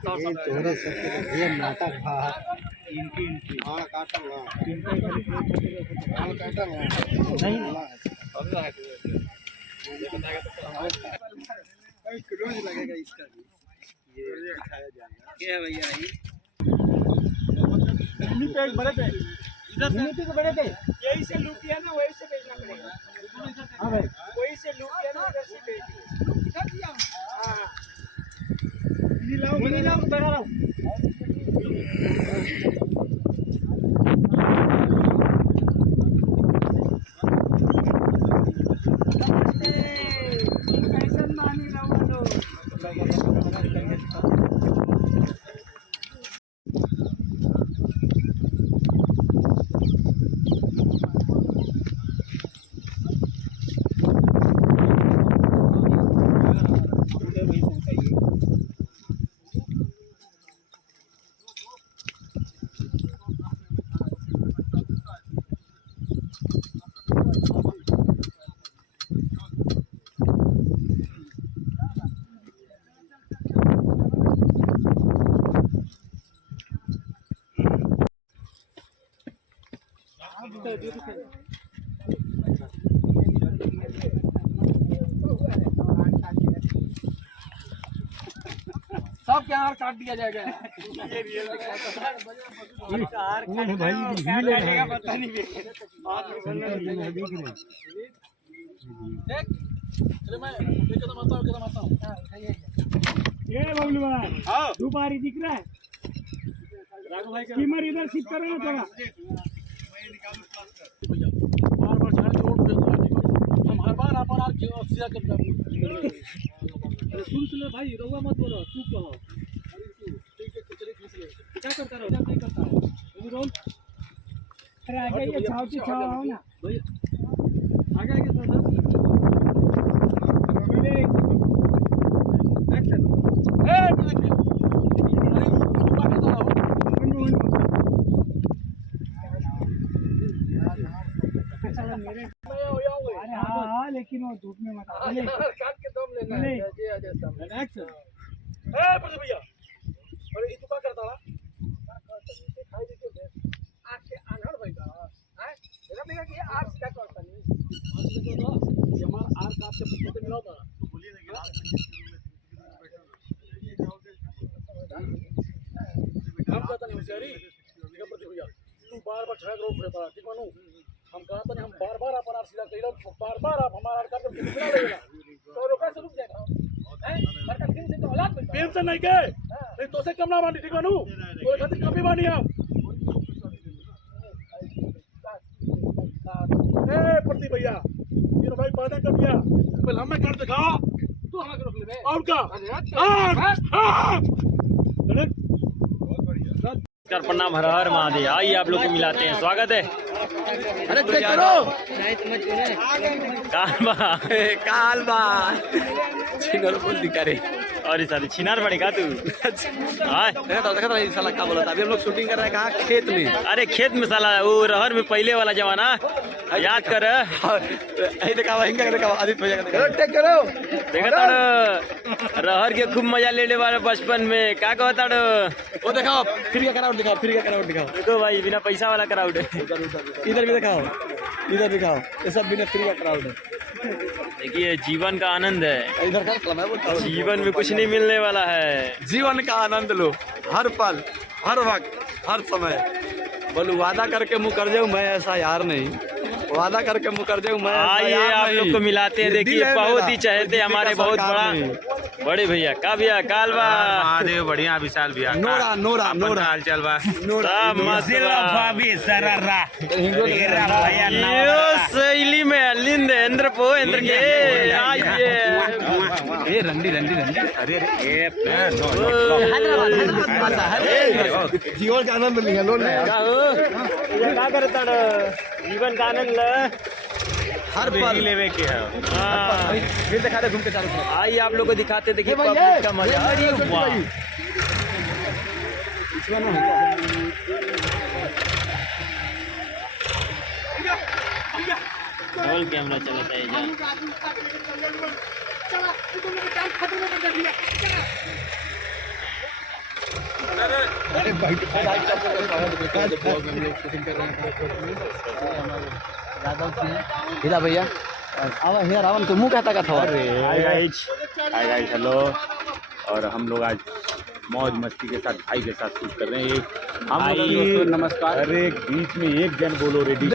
ये तोरे सब ये नाटक भा इनकी हां काटल हां काटल नहीं रोज लगेगा इसका ये दिखाया जाएगा क्या है भैया ये इन्हीं पे एक बड़े पे इधर से के बड़े पे यही से लूट किया ना वही से भेजना पड़ेगा। हां भाई वही से लूट किया ना इधर से भेज इधर दिया हां इन्हीं लाओ बना रहा हूं सब क्या हार काट दिया जाएगा ये रियल भाई भी लेगा पता नहीं देख चलो मैं कदम आता हूं ये बबलू भाई हां दो बारी दिख रहा है राघव भाई कीमर इधर शिफ्ट करो ना थोड़ा मैं निकालूं प्लास्टर बार-बार झाड़ छोड़ देता हम हर बार अपन आर सीधा करता अरे सुन ले भाई रोवा मत बोलो तू कहो ठीक है चले खींच ले क्या करता रहो क्या नहीं करता है रोल अरे आगे ये छाव आओ ना भैया आगे थोड़ा मिले एक्शन ए अरे तू क्या करता रहो मेरे अरे हाँ लेकिन वो धूप में मत काट के दम लेना है जय अजय साहब एक्शन ए प्रदीप भैया अरे ये तू क्या करता रहा दिखाई देते आंख के अनहड़ भाई का हैं मेरा बेटा कि आर क्या करता नहीं ये हमारा आर का आपसे पीछे मिला था तो बोलिए ना हम कहता नहीं होशियारी ठीक है प्रदीप भैया तू बार-बार छाया रोक रहता ठीक मानू हम कहते नहीं हम बार-बार अपन आर सीधा कइला बार-बार आप हमारा आर का बिगड़ा लेगा तो रोका से रुक जाएगा हैं बड़का टीम से तो औलाद में टेंशन नहीं के नहीं तो से कम ना मानी ठीक मानू तो खातिर काफी मानी आप ए प्रदीप भैया ये भाई वादा कर दिया पहले हमें कर दिखा तू हमें रोक ले और क्या नमस्कार प्रणाम हर हर महादेव। आइए आप लोग को मिलाते हैं, स्वागत है। अरे चेक करो कालबा छिनर बोल दिखा रे और सारी छिनार पड़ेगा तू देखा था ये साला क्या बोला था अभी हम लोग शूटिंग कर रहे हैं कहाँ खेत में अरे खेत में साला वो रहर में पहले वाला जमाना याद कर देखा आदित्य भैया का टेक करो देखा था रहर के खूब मजा ले वाला बचपन में क्या कहता वो दिखाओ फिर क्या कराउट दिखाओ देखो भाई बिना पैसा वाला कराउट है इधर भी दिखाओ ये सब बिना फ्री का कराउट है देखिए जीवन का आनंद है, इधर का जीवन में कुछ नहीं मिलने वाला है। जीवन का आनंद लो हर पल हर वक्त हर समय। बोलू वादा करके मुकर जाऊँ मैं ऐसा यार नहीं, वादा करके मुकर जाऊँ मैं। आइए आप लोग को मिलाते हैं। देखिए बहुत ही चहेते हमारे बहुत बड़े भैया का भैया कालबा महादेव बढ़िया विशाल भैया नोरा हाल चल बा शैली में लिंद इंद्र पो इंद्र के ये रंडी अरे जीवन का आनंद लिया लो क्या करता जीवन का आनंद हर पल लेवे के है। फिर दिखा दे घूम के चारों तरफ। आइए आप लोग को दिखाते, देखिए पब्लिक का मजा। अरे वाह रोल कैमरा चलता है हीरा भैया आवा हीरा रावण तो मुंह कहता का था हाय गाइस हेलो। और हम लोग आज मौज मस्ती के साथ भाई के साथ शूट कर रहे हैं। ये हम लोग दोस्तों नमस्कार। अरे बीच में एक जन बोलो रेडी।